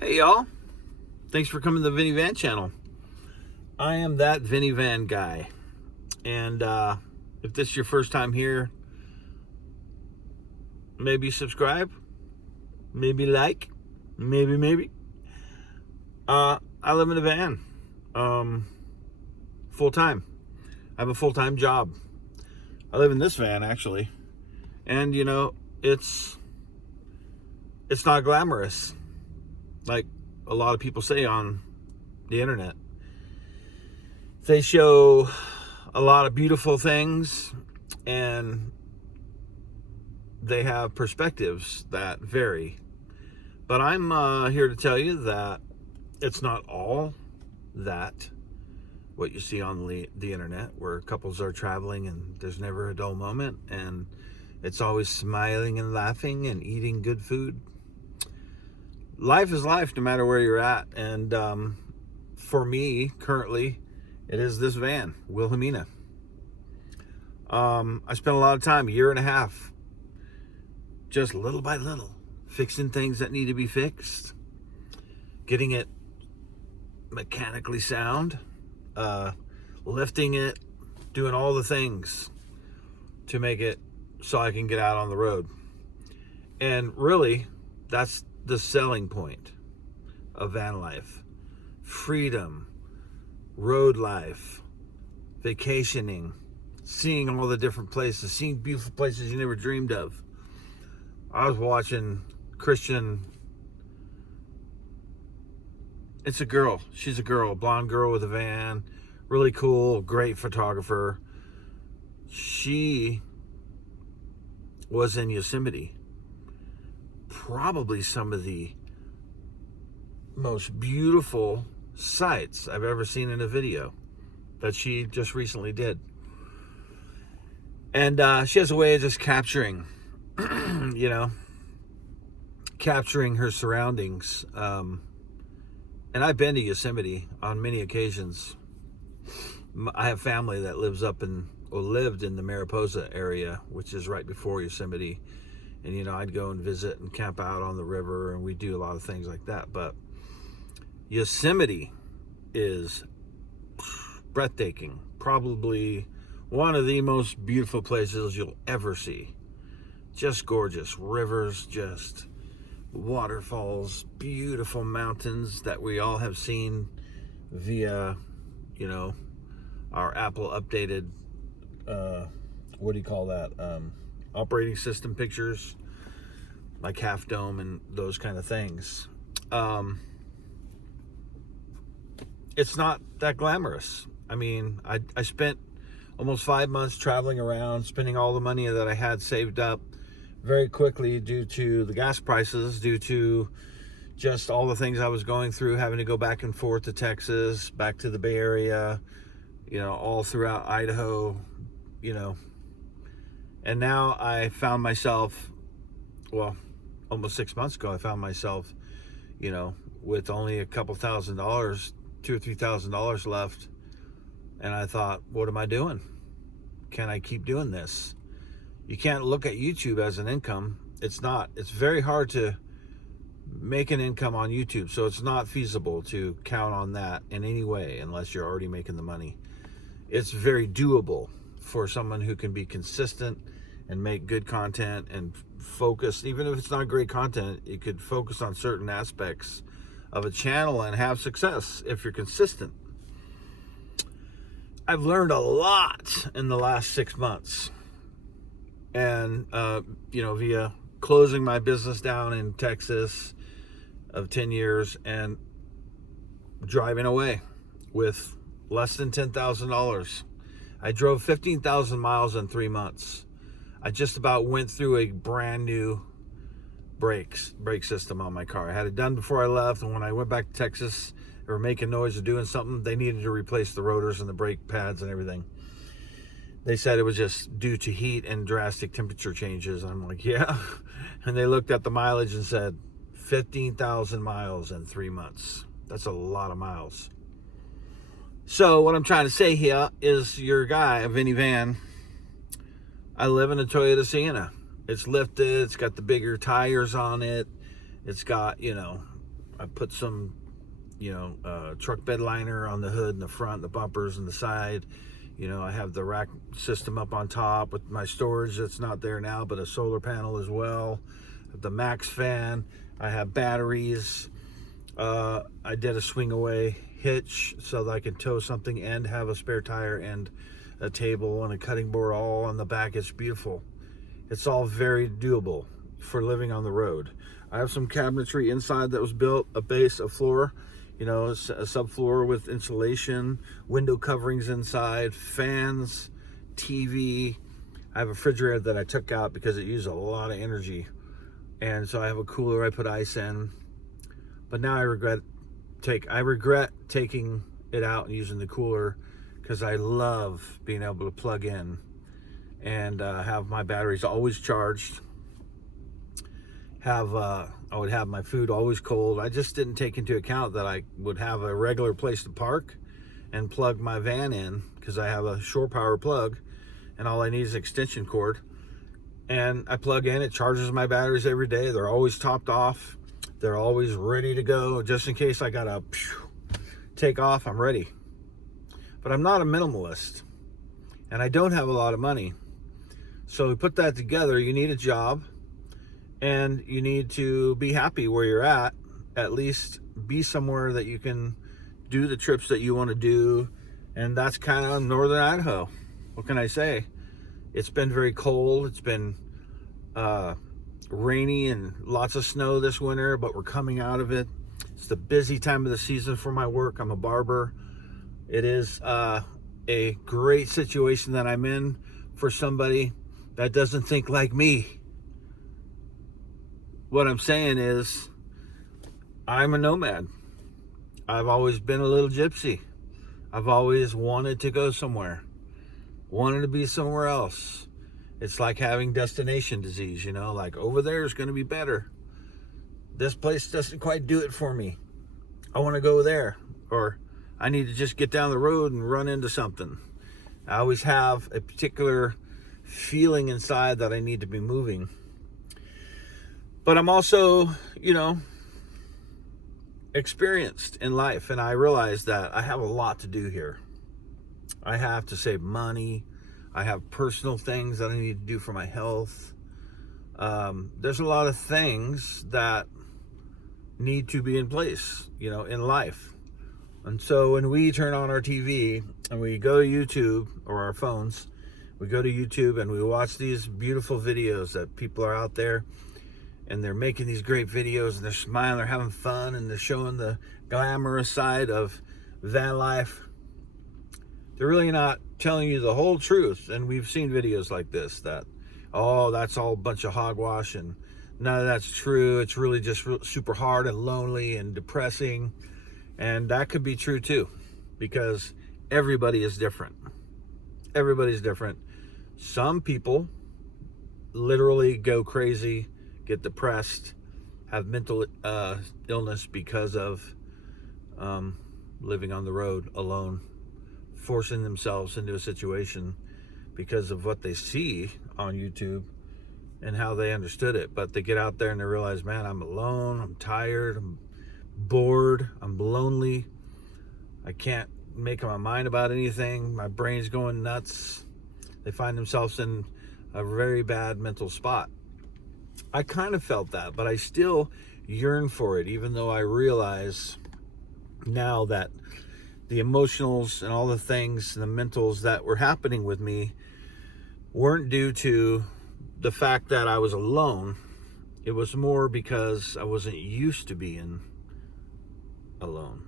Hey y'all, thanks for coming to the Vinny Van channel. I am that Vinny Van guy, and if this is your first time here, maybe subscribe, maybe like, maybe. I live in a van, full time. I have a full time job. I live in this van actually, and it's not glamorous like a lot of people say on the internet. They show a lot of beautiful things, and they have perspectives that vary. But I'm here to tell you that it's not all that what you see on the internet, where couples are traveling and there's never a dull moment, and it's always smiling and laughing and eating good food. Life is life no matter where you're at, and for me currently it is this van, Wilhelmina. I spent a lot of time, a year and a half, just little by little, fixing things that need to be fixed, getting it mechanically sound, lifting it, doing all the things to make it so I can get out on the road. And really, that's the selling point of van life. Freedom, road life, vacationing, seeing all the different places, seeing beautiful places you never dreamed of. I was watching Christian. It's a girl. She's a girl, a blonde girl with a van. Really cool, great photographer. She was in Yosemite. Probably some of the most beautiful sights I've ever seen in a video that she just recently did. And she has a way of just capturing, capturing her surroundings. And I've been to Yosemite on many occasions. I have family that lived in the Mariposa area, which is right before Yosemite. And, I'd go and visit and camp out on the river, and we do a lot of things like that. But Yosemite is breathtaking. Probably one of the most beautiful places you'll ever see. Just gorgeous. Rivers, just waterfalls, beautiful mountains that we all have seen via, our Apple updated, what do you call that? Operating system pictures, like Half Dome and those kind of things. It's not that glamorous. I mean, I spent almost 5 months traveling around, spending all the money that I had saved up very quickly due to the gas prices, due to just all the things I was going through, having to go back and forth to Texas, back to the Bay Area, all throughout Idaho, And now I found myself, almost 6 months ago, I found myself, with only a couple $1,000, $2,000 or $3,000 left. And I thought, what am I doing? Can I keep doing this? You can't look at YouTube as an income. It's not. It's very hard to make an income on YouTube. So it's not feasible to count on that in any way unless you're already making the money. It's very doable for someone who can be consistent and make good content and focus. Even if it's not great content, you could focus on certain aspects of a channel and have success if you're consistent. I've learned a lot in the last 6 months. And, via closing my business down in Texas of 10 years and driving away with less than $10,000. I drove 15,000 miles in 3 months. I just about went through a brand new brake system on my car. I had it done before I left, and when I went back to Texas, they were making noise or doing something. They needed to replace the rotors and the brake pads and everything. They said it was just due to heat and drastic temperature changes. I'm like, yeah. And they looked at the mileage and said, 15,000 miles in 3 months. That's a lot of miles. So what I'm trying to say here is your guy, Vinny Van. I live in a Toyota Sienna. It's lifted. It's got the bigger tires on it. It's got, I put some, truck bed liner on the hood and the front, the bumpers and the side. I have the rack system up on top with my storage that's not there now, but a solar panel as well. I have the Max fan. I have batteries. I did a swing away hitch so that I can tow something and have a spare tire and a table and a cutting board all on the back. It's beautiful. It's all very doable for living on the road. I have some cabinetry inside that was built, a base, a floor, a subfloor with insulation, window coverings inside, fans, TV. I have a refrigerator that I took out because it used a lot of energy. And so I have a cooler I put ice in. But now I regret taking it out and using the cooler, because I love being able to plug in and have my batteries always charged. I would have my food always cold. I just didn't take into account that I would have a regular place to park and plug my van in, because I have a shore power plug and all I need is an extension cord. And I plug in, it charges my batteries every day. They're always topped off. They're always ready to go. Just in case I gotta take off, I'm ready. But I'm not a minimalist, and I don't have a lot of money. So we put that together. You need a job, and you need to be happy where you're at least be somewhere that you can do the trips that you want to do. And that's kind of northern Idaho. What can I say? It's been very cold. It's been rainy and lots of snow this winter, but we're coming out of it. It's the busy time of the season for my work. I'm a barber. It is a great situation that I'm in for somebody that doesn't think like me. What I'm saying is, I'm a nomad. I've always been a little gypsy. I've always wanted to go somewhere, wanted to be somewhere else. It's like having destination disease, like over there is going to be better. This place doesn't quite do it for me. I want to go there, or I need to just get down the road and run into something. I always have a particular feeling inside that I need to be moving. But I'm also, experienced in life, and I realize that I have a lot to do here. I have to save money. I have personal things that I need to do for my health. There's a lot of things that need to be in place, in life. And so when we turn on our TV and we go to YouTube, or our phones, we go to YouTube and we watch these beautiful videos that people are out there, and they're making these great videos, and they're smiling, they're having fun, and they're showing the glamorous side of van life. They're really not telling you the whole truth. And we've seen videos like this that, that's all a bunch of hogwash, and none of that's true. It's really just super hard and lonely and depressing. And that could be true too, because everybody is different. Everybody's different. Some people literally go crazy, get depressed, have mental illness because of living on the road alone, forcing themselves into a situation because of what they see on YouTube and how they understood it. But they get out there and they realize, man, I'm alone, I'm tired, I'm bored, I'm lonely, I can't make up my mind about anything, my brain's going nuts. They find themselves in a very bad mental spot. I kind of felt that, but I still yearn for it, even though I realize now that the emotionals and all the things and the mentals that were happening with me weren't due to the fact that I was alone. It was more because I wasn't used to being alone.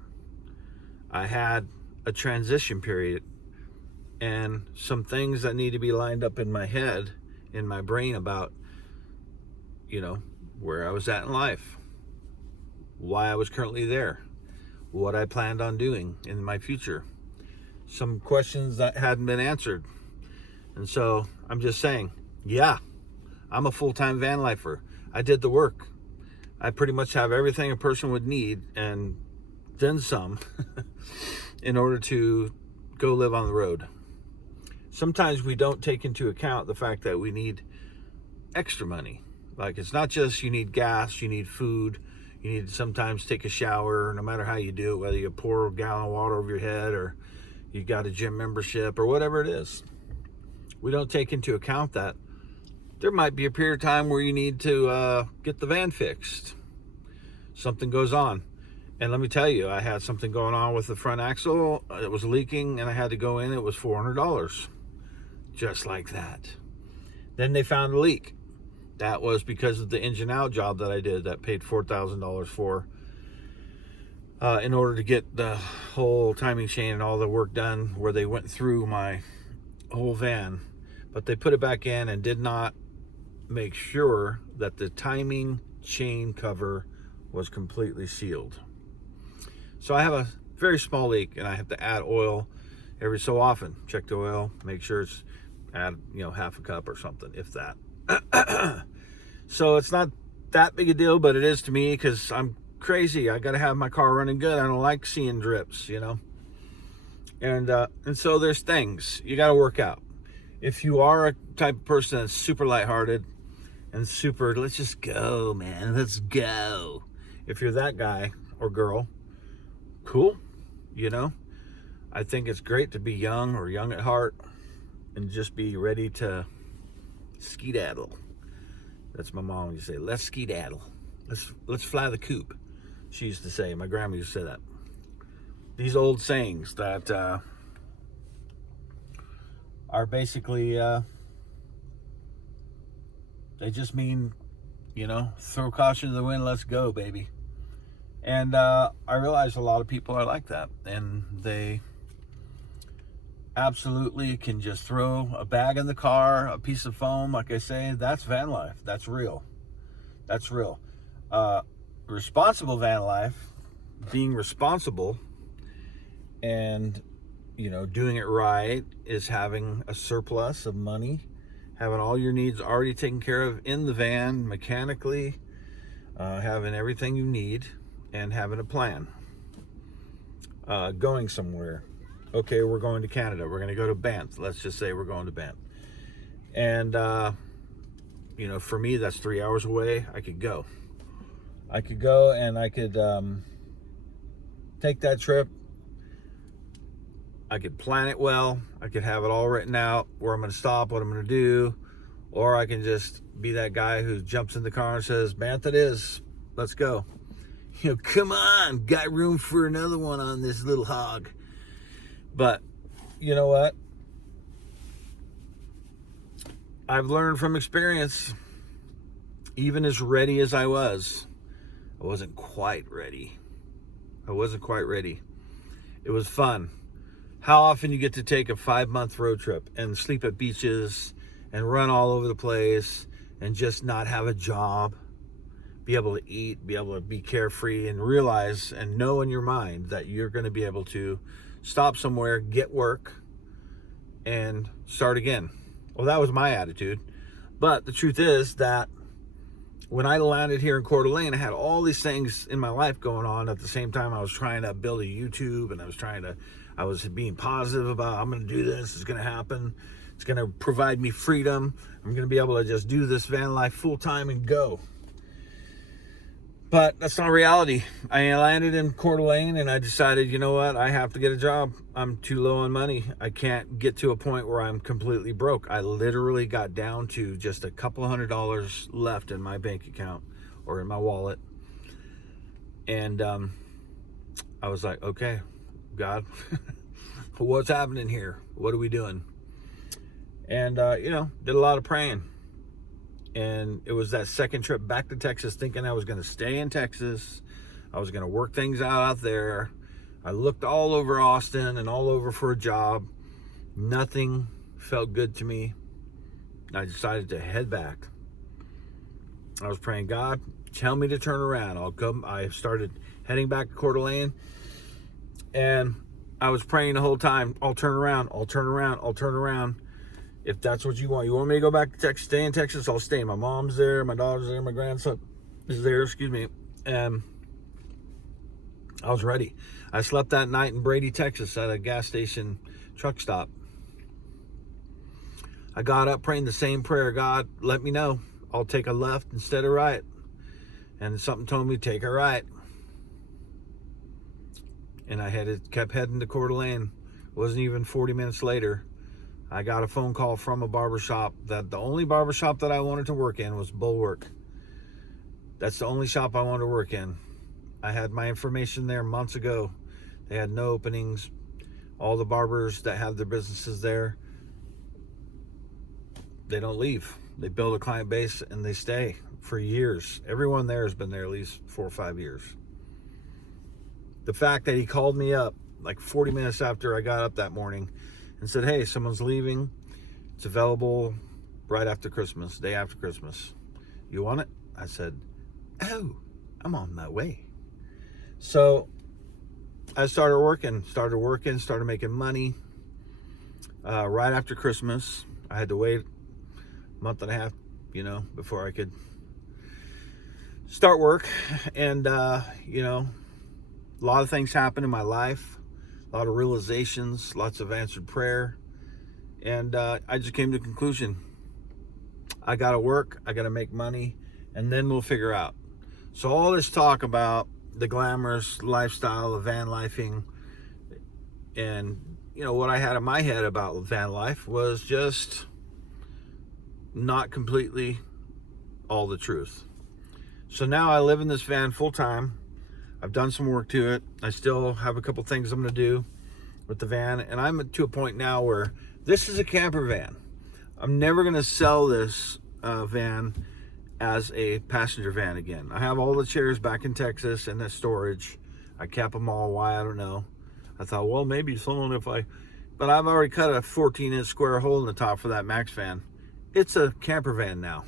I had a transition period and some things that need to be lined up in my head, in my brain, about where I was at in life, why I was currently there, what I planned on doing in my future, some questions that hadn't been answered. And so I'm just saying, I'm a full-time van lifer. I did the work. I pretty much have everything a person would need, and then some, in order to go live on the road. Sometimes we don't take into account the fact that we need extra money. Like, it's not just you need gas, you need food, You need to sometimes take a shower, no matter how you do it, whether you pour a gallon of water over your head or you got a gym membership or whatever it is. We don't take into account that there might be a period of time where you need to get the van fixed. Something goes on. And let me tell you, I had something going on with the front axle. It was leaking and I had to go in. It was $400. Just like that. Then they found a leak. That was because of the engine out job that I did that paid $4,000 for in order to get the whole timing chain and all the work done, where they went through my whole van. But they put it back in and did not make sure that the timing chain cover was completely sealed. So I have a very small leak and I have to add oil every so often. Check the oil, make sure it's add, half a cup or something, if that. So it's not that big a deal, but it is to me because I'm crazy. I got to have my car running good. I don't like seeing drips, And so there's things you got to work out. If you are a type of person that's super lighthearted and super, let's just go, man, let's go. If you're that guy or girl, cool. I think it's great to be young or young at heart and just be ready to skedaddle. That's my mom used to say, let's skedaddle. Let's fly the coop. She used to say, my grandma used to say that. These old sayings that are basically, they just mean, throw caution to the wind, let's go, baby. And I realize a lot of people are like that. And they absolutely can just throw a bag in the car, a piece of foam, like I say. That's van life. That's real. That's real. Responsible van life, being responsible and doing it right, is having a surplus of money, having all your needs already taken care of in the van mechanically, having everything you need, and having a plan. Going somewhere. Okay, we're going to Canada. We're going to go to Banff. Let's just say we're going to Banff. And, for me, that's 3 hours away. I could go and I could take that trip. I could plan it well. I could have it all written out, where I'm going to stop, what I'm going to do. Or I can just be that guy who jumps in the car and says, Banff it is. Let's go. Come on. Got room for another one on this little hog. But you know what? I've learned from experience, even as ready as I wasn't quite ready. It was fun. How often you get to take a 5-month road trip and sleep at beaches and run all over the place and just not have a job, be able to eat, be able to be carefree, and realize and know in your mind that you're going to be able to stop somewhere, get work, and start again. Well, that was my attitude. But the truth is that when I landed here in Coeur d'Alene, I had all these things in my life going on at the same time. I was trying to build a YouTube, and I was being positive about, I'm going to do this, it's going to happen, it's going to provide me freedom, I'm going to be able to just do this van life full time and go. But that's not reality. I landed in Coeur d'Alene and I decided, you know what? I have to get a job. I'm too low on money. I can't get to a point where I'm completely broke. I literally got down to just a couple $100 left in my bank account or in my wallet. And I was like, okay, God, what's happening here? What are we doing? And, did a lot of praying. And it was that second trip back to Texas, thinking I was going to stay in Texas. I was going to work things out there. I looked all over Austin and all over for a job. Nothing felt good to me. I decided to head back. I was praying, God, tell me to turn around. I'll come. I started heading back to Coeur d'Alene. And I was praying the whole time, I'll turn around, I'll turn around, I'll turn around. If that's what you want. You want me to go back to Texas, stay in Texas, I'll stay. My mom's there, my daughter's there, my grandson is there, and I was ready. I slept that night in Brady, Texas at a gas station truck stop. I got up praying the same prayer, God, let me know. I'll take a left instead of right. and something told me take a right. And I kept heading to Coeur d'Alene. Wasn't even 40 minutes later, I got a phone call from a barbershop that the only barbershop that I wanted to work in was Bulwark. That's the only shop I wanted to work in. I had my information there months ago. They had no openings. All the barbers that have their businesses there, they don't leave. They build a client base and they stay for years. Everyone there has been there at least 4 or 5 years. The fact that he called me up like 40 minutes after I got up that morning and said, hey, someone's leaving. It's available right after Christmas, day after Christmas. You want it? I said, oh, I'm on my way. So I started working, started making money. Right after Christmas, I had to wait a month and a half, before I could start work. And, a lot of things happened in my life, a lot of realizations, lots of answered prayer. And I just came to the conclusion, I got to work, I got to make money, and then we'll figure out. So all this talk about the glamorous lifestyle of van lifing and, what I had in my head about van life was just not completely all the truth. So now I live in this van full time. I've done some work to it. I still have a couple things I'm going to do with the van. And I'm to a point now where this is a camper van. I'm never going to sell this van as a passenger van again. I have all the chairs back in Texas in that storage. I kept them all. Why? I don't know. I thought, well, maybe someone but I've already cut a 14-inch square hole in the top for that Max van. It's a camper van now.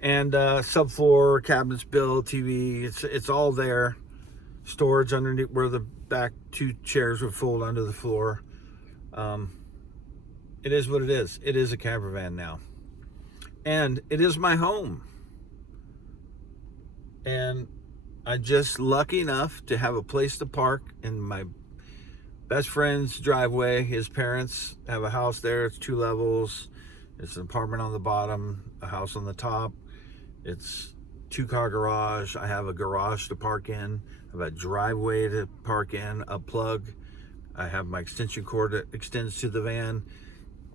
And subfloor, cabinets built, TV, it's all there. Storage underneath where the back 2 chairs would fold under the floor. It is what it is. It is a camper van now. And it is my home. And I'm just lucky enough to have a place to park in my best friend's driveway. His parents have a house there. It's 2 levels. It's an apartment on the bottom, a house on the top. It's 2-car garage. I have a garage to park in. I have a driveway to park in, a plug. I have my extension cord that extends to the van,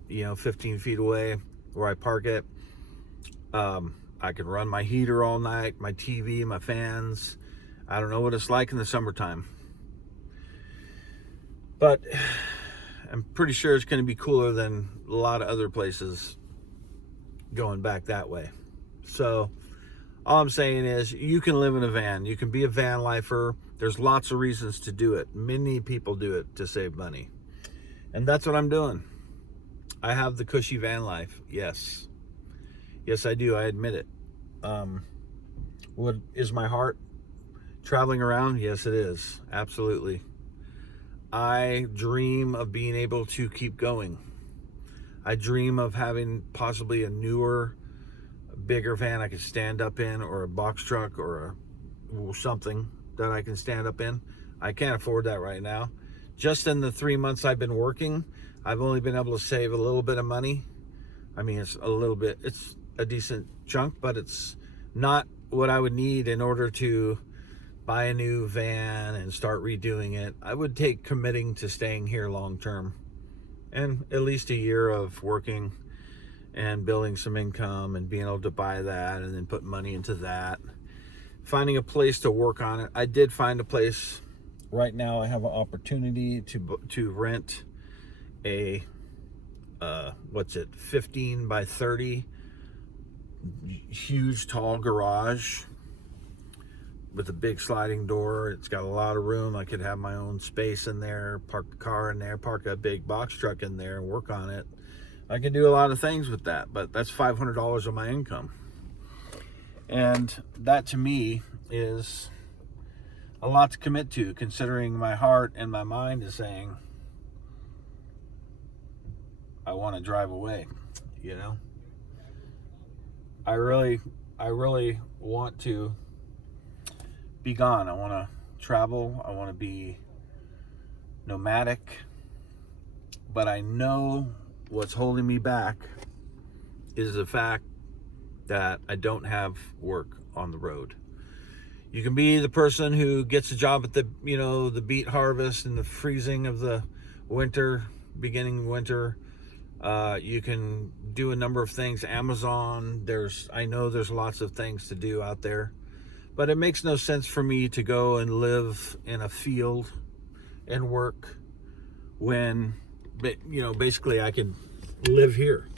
15 feet away where I park it. I can run my heater all night, my TV, my fans. I don't know what it's like in the summertime, but I'm pretty sure it's going to be cooler than a lot of other places going back that way. So all I'm saying is you can live in a van. You can be a van lifer. There's lots of reasons to do it. Many people do it to save money. And that's what I'm doing. I have the cushy van life. Yes. Yes, I do. I admit it. What is my heart traveling around? Yes, it is. Absolutely. I dream of being able to keep going. I dream of having possibly a newer, bigger van I could stand up in, or a box truck, or something that I can stand up in. I can't afford that right now. Just in the 3 months I've been working, I've only been able to save a little bit of money. I mean, it's a little bit, it's a decent chunk, but it's not what I would need in order to buy a new van and start redoing it. I would take committing to staying here long term, and at least a year of working and building some income and being able to buy that and then put money into that. Finding a place to work on it. I did find a place. Right now I have an opportunity to rent a 15 by 30 huge tall garage with a big sliding door. It's got a lot of room. I could have my own space in there, park the car in there, park a big box truck in there and work on it. I can do a lot of things with that, but that's $500 of my income. And that to me is a lot to commit to, considering my heart and my mind is saying, I want to drive away, I really want to be gone. I want to travel. I want to be nomadic. But I know what's holding me back is the fact that I don't have work on the road. You can be the person who gets a job at the, the beet harvest and the freezing of the winter, beginning winter. You can do a number of things. Amazon, I know there's lots of things to do out there, but it makes no sense for me to go and live in a field and work when, basically I could live here.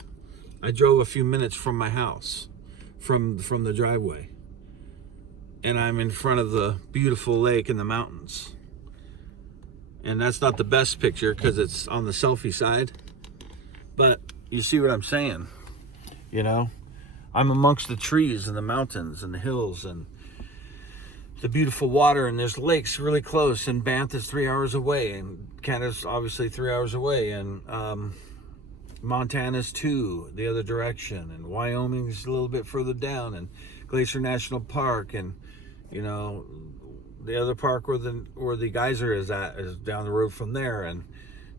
I drove a few minutes from my house, from the driveway, and I'm in front of the beautiful lake and the mountains. And that's not the best picture because it's on the selfie side, but you see what I'm saying. I'm amongst the trees and the mountains and the hills and the beautiful water, and there's lakes really close, and Banff is 3 hours away, and Canada's obviously 3 hours away, and Montana's 2 the other direction, and Wyoming's a little bit further down, and Glacier National Park, and the other park where the geyser is at is down the road from there, and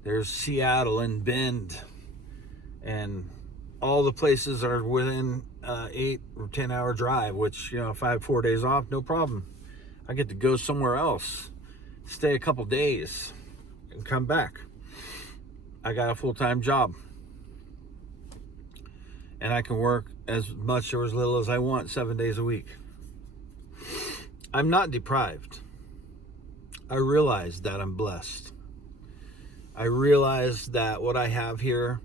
there's Seattle and Bend, and all the places are within 8 or 10 hour drive, which, if I have 4 days off, no problem. I get to go somewhere else, stay a couple days, and come back. I got a full-time job, and I can work as much or as little as I want 7 days a week. I'm not deprived. I realize that I'm blessed. I realize that what I have here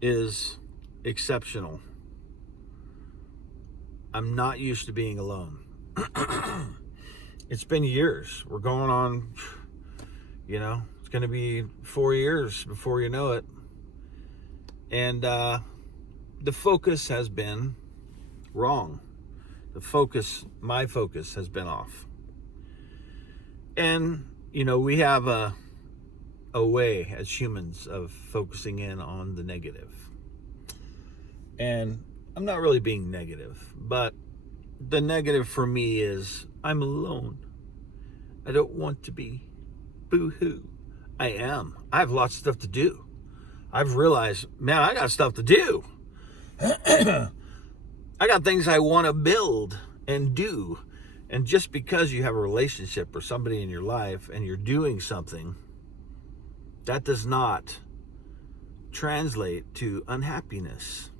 is exceptional. I'm not used to being alone. It's been years. We're going on, it's going to be 4 years before you know it. And the focus has been wrong. My focus has been off. And, we have a way as humans of focusing in on the negative. And I'm not really being negative, but the negative for me is I'm alone. I don't want to be. Boo-hoo. I am. I have lots of stuff to do. I've realized, man, I got stuff to do. I got things I want to build and do. And just because you have a relationship or somebody in your life and you're doing something, that does not translate to unhappiness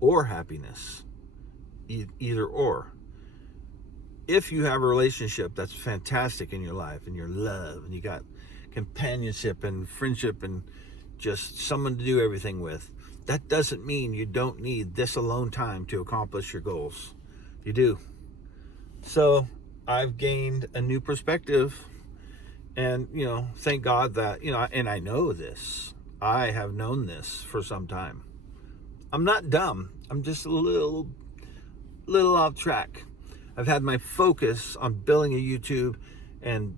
or happiness. Either or. If you have a relationship that's fantastic in your life and your love and you got companionship and friendship and just someone to do everything with, that doesn't mean you don't need this alone time to accomplish your goals. You do. So I've gained a new perspective, and thank God that and I know this. I have known this for some time. I'm not dumb. I'm just a little off track. I've had my focus on building a YouTube and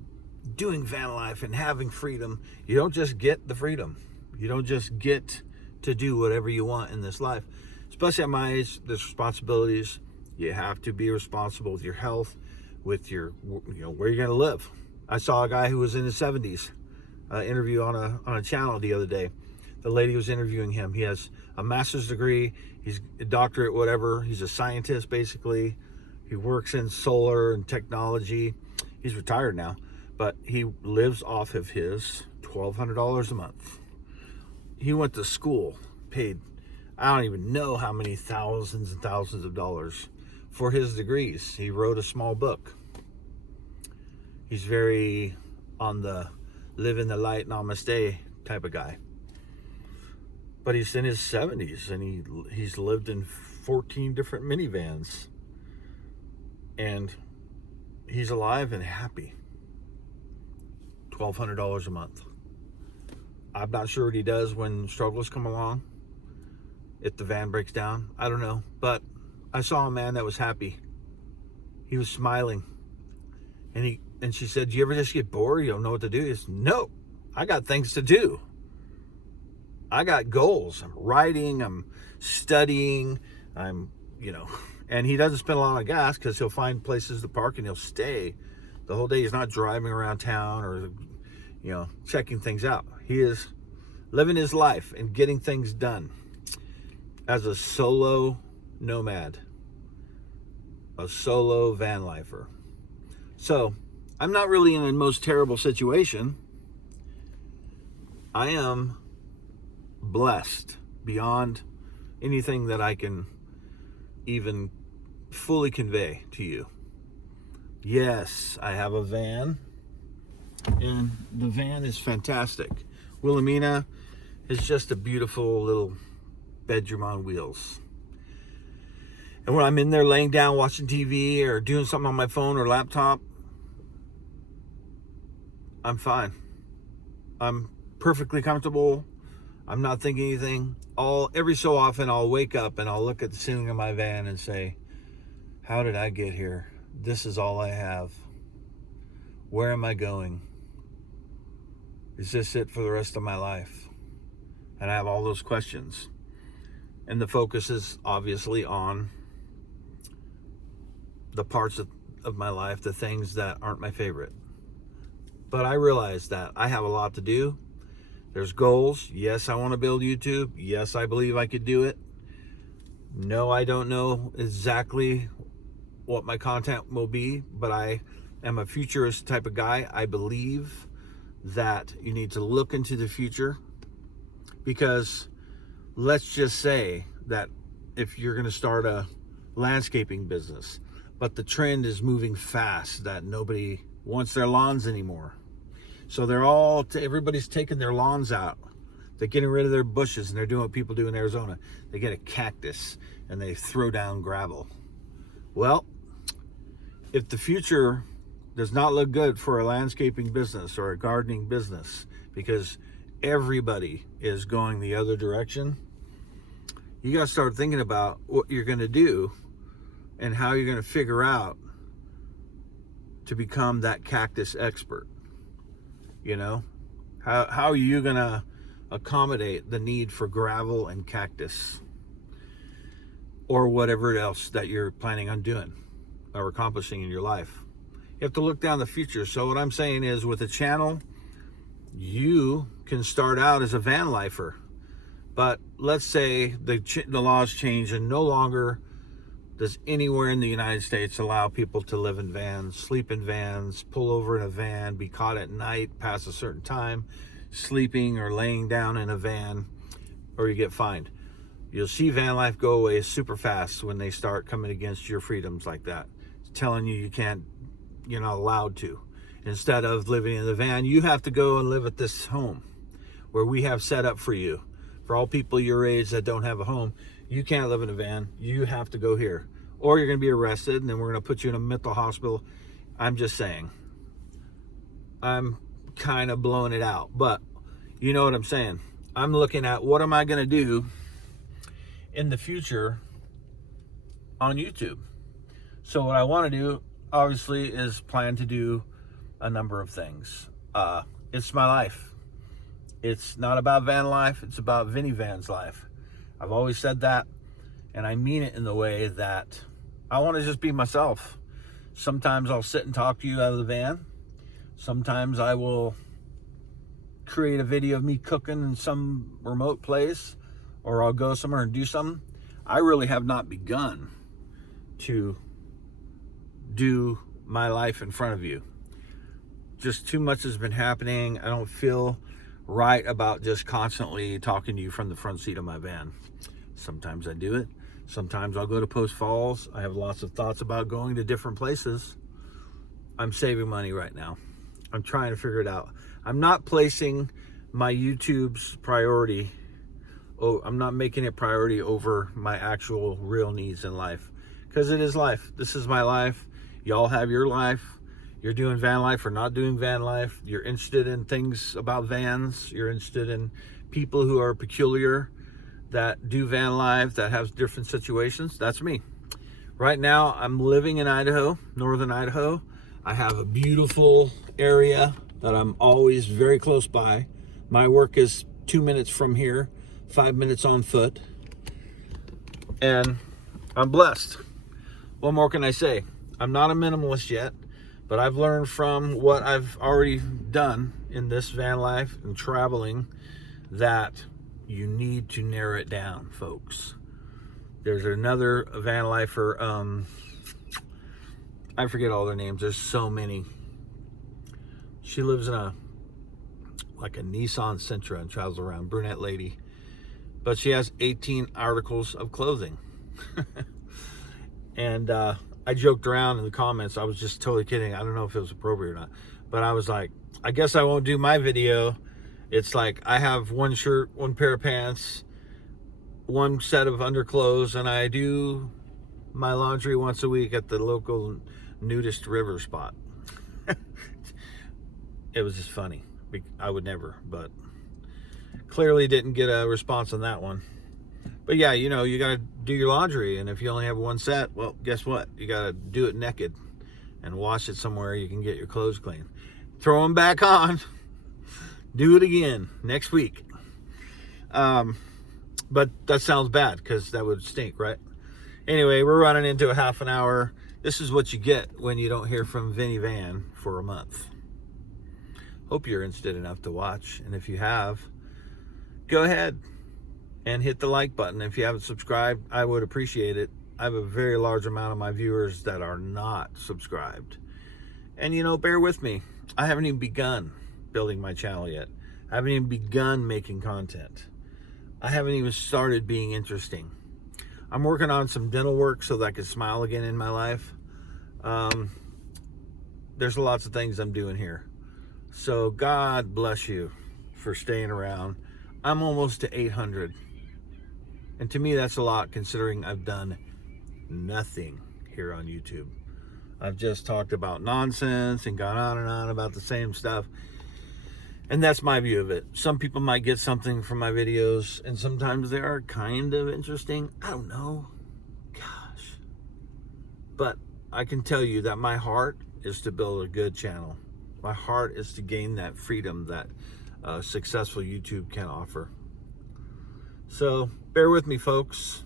doing van life and having freedom. You don't just get the freedom. You don't just get to do whatever you want in this life. Especially at my age, there's responsibilities. You have to be responsible with your health, with your, where you're going to live. I saw a guy who was in his 70s interview on a channel the other day. The lady was interviewing him. He has a master's degree. He's a doctorate, whatever. He's a scientist, basically. He works in solar and technology. He's retired now, but he lives off of his $1,200 a month. He went to school, paid, I don't even know how many thousands and thousands of dollars for his degrees. He wrote a small book. He's very on the live in the light, namaste type of guy. But he's in his 70s, and he's lived in 14 different minivans. And he's alive and happy. $1,200 a month. I'm not sure what he does when struggles come along. If the van breaks down, I don't know. But I saw a man that was happy. He was smiling. And she said, "Do you ever just get bored? You don't know what to do?" He said, "No, I got things to do. I got goals. I'm writing, I'm studying, and he doesn't spend a lot of gas because he'll find places to park and he'll stay the whole day. He's not driving around town or, checking things out. He is living his life and getting things done as a solo nomad, a solo van lifer. So I'm not really in the most terrible situation. I am blessed beyond anything that I can even fully convey to you. Yes, I have a van, and the van is fantastic. Wilhelmina is just a beautiful little bedroom on wheels. And when I'm in there laying down watching TV or doing something on my phone or laptop, I'm fine. I'm perfectly comfortable. I'm not thinking anything. Every so often I'll wake up and I'll look at the ceiling of my van and say, how did I get here? This is all I have. Where am I going? Is this it for the rest of my life? And I have all those questions. And the focus is obviously on the parts of my life, the things that aren't my favorite. But I realize that I have a lot to do. There's goals. Yes, I want to build YouTube. Yes, I believe I could do it. No, I don't know exactly what my content will be, but I am a futurist type of guy. I believe that you need to look into the future, because let's just say that if you're going to start a landscaping business, but the trend is moving fast that nobody wants their lawns anymore. So everybody's taking their lawns out. They're getting rid of their bushes, and they're doing what people do in Arizona. They get a cactus and they throw down gravel. Well, if the future does not look good for a landscaping business or a gardening business, because everybody is going the other direction, you got to start thinking about what you're going to do and how you're going to figure out to become that cactus expert. You know, how are you going to accommodate the need for gravel and cactus, or whatever else that you're planning on doing or accomplishing in your life? You have to look down the future. So what I'm saying is, with a channel, you can start out as a van lifer, but let's say the laws change and no longer does anywhere in the United States allow people to live in vans, sleep in vans, pull over in a van, be caught at night past a certain time, sleeping or laying down in a van, or you get fined. You'll see van life go away super fast when they start coming against your freedoms like that, telling you you're not allowed to. Instead of living in the van, you have to go and live at this home where we have set up for you. For all people your age that don't have a home, you can't live in a van. You have to go here, or you're going to be arrested, and then we're going to put you in a mental hospital. I'm just saying. I'm kind of blowing it out, but you know what I'm saying. I'm looking at what am I going to do in the future on YouTube. So what I want to do, obviously, is plan to do a number of things. It's my life. It's not about van life. It's about Vinny Van's life. I've always said that, and I mean it in the way that I want to just be myself. Sometimes I'll sit and talk to you out of the van. Sometimes I will create a video of me cooking in some remote place, or I'll go somewhere and do something. I really have not begun to do my life in front of you. Just too much has been happening. I don't feel right about just constantly talking to you from the front seat of my van. Sometimes I do it. Sometimes I'll go to Post Falls. I have lots of thoughts about going to different places. I'm saving money right now. I'm trying to figure it out. I'm not placing my YouTube's priority. I'm not making it priority over my actual real needs in life, because it is life. This is my life. Y'all have your life. You're doing van life or not doing van life. You're interested in things about vans. You're interested in people who are peculiar, that do van life, that have different situations. That's me. Right now, I'm living in Idaho, northern Idaho. I have a beautiful area that I'm always very close by. My work is 2 minutes from here, 5 minutes on foot. And I'm blessed. What more can I say? I'm not a minimalist yet, but I've learned from what I've already done in this van life and traveling that you need to narrow it down, folks. There's another van lifer, I forget all their names. There's so many. She lives in a Nissan Sentra and travels around. Brunette lady. But she has 18 articles of clothing. And I joked around in the comments. I was just totally kidding. I don't know if it was appropriate or not. But I was like, I guess I won't do my video. It's like I have one shirt, one pair of pants, one set of underclothes, and I do my laundry once a week at the local nudist river spot. It was just funny. I would never, but clearly didn't get a response on that one. But yeah, you know, you got to do your laundry, and if you only have one set, well, guess what? You got to do it naked and wash it somewhere you can get your clothes clean. Throw them back on. Do it again next week. But that sounds bad because that would stink, right? Anyway, we're running into a half an hour. This is what you get when you don't hear from Vinny Van for a month. Hope you're interested enough to watch. And if you have, go ahead and hit the like button. If you haven't subscribed, I would appreciate it. I have a very large amount of my viewers that are not subscribed. And, you know, bear with me. I haven't even begun building my channel yet. I haven't even begun making content. I haven't even started being interesting. I'm working on some dental work so that I can smile again in my life. There's lots of things I'm doing here. So God bless you for staying around. I'm almost to 800. And to me, that's a lot considering I've done nothing here on YouTube. I've just talked about nonsense and gone on and on about the same stuff. And that's my view of it. Some people might get something from my videos, and sometimes they are kind of interesting. I don't know. Gosh. But I can tell you that my heart is to build a good channel. My heart is to gain that freedom that successful YouTube can offer. So bear with me, folks.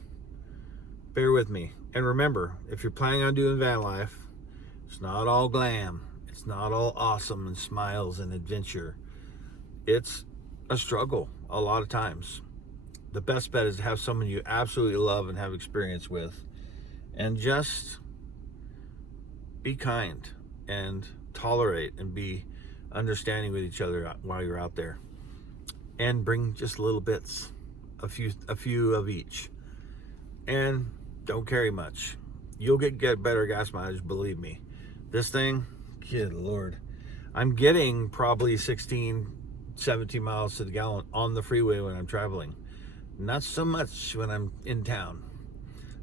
Bear with me. And remember, if you're planning on doing van life, it's not all glam. It's not all awesome and smiles and adventure. It's a struggle a lot of times. The best bet is to have someone you absolutely love and have experience with. And just be kind and tolerate and be understanding with each other while you're out there. And bring just little bits, a few of each. And don't carry much. You'll get better gas mileage, believe me. This thing, good Lord. I'm getting probably 16, 17 miles to the gallon on the freeway when I'm traveling. Not so much when I'm in town.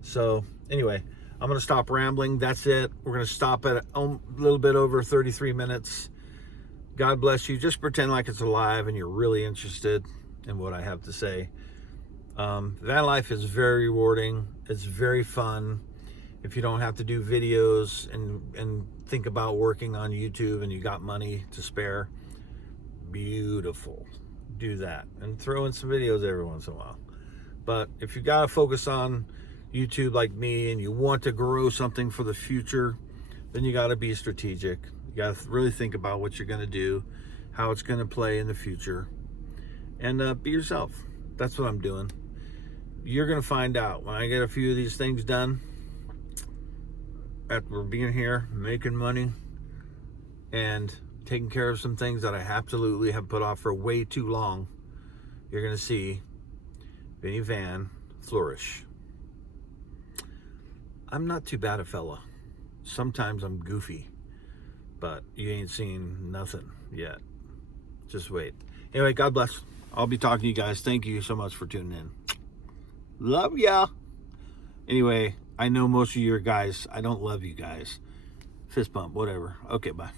So anyway, I'm going to stop rambling. That's it. We're going to stop at a little bit over 33 minutes. God bless you. Just pretend like it's alive and you're really interested in what I have to say. Van life is very rewarding. It's very fun. If you don't have to do videos and think about working on YouTube and you got money to spare, beautiful. Do that and throw in some videos every once in a while. But if you got to focus on YouTube like me and you want to grow something for the future, then you got to be strategic. You got to really think about what you're going to do, how it's going to play in the future, and be yourself. That's what I'm doing. You're going to find out when I get a few of these things done, after being here, making money, and taking care of some things that I absolutely have put off for way too long. You're going to see Vinny Van flourish. I'm not too bad a fella. Sometimes I'm goofy, but you ain't seen nothing yet. Just wait. Anyway, God bless. I'll be talking to you guys. Thank you so much for tuning in. Love ya. Anyway, I know most of you guys, I don't love you guys. Fist bump, whatever. Okay, bye.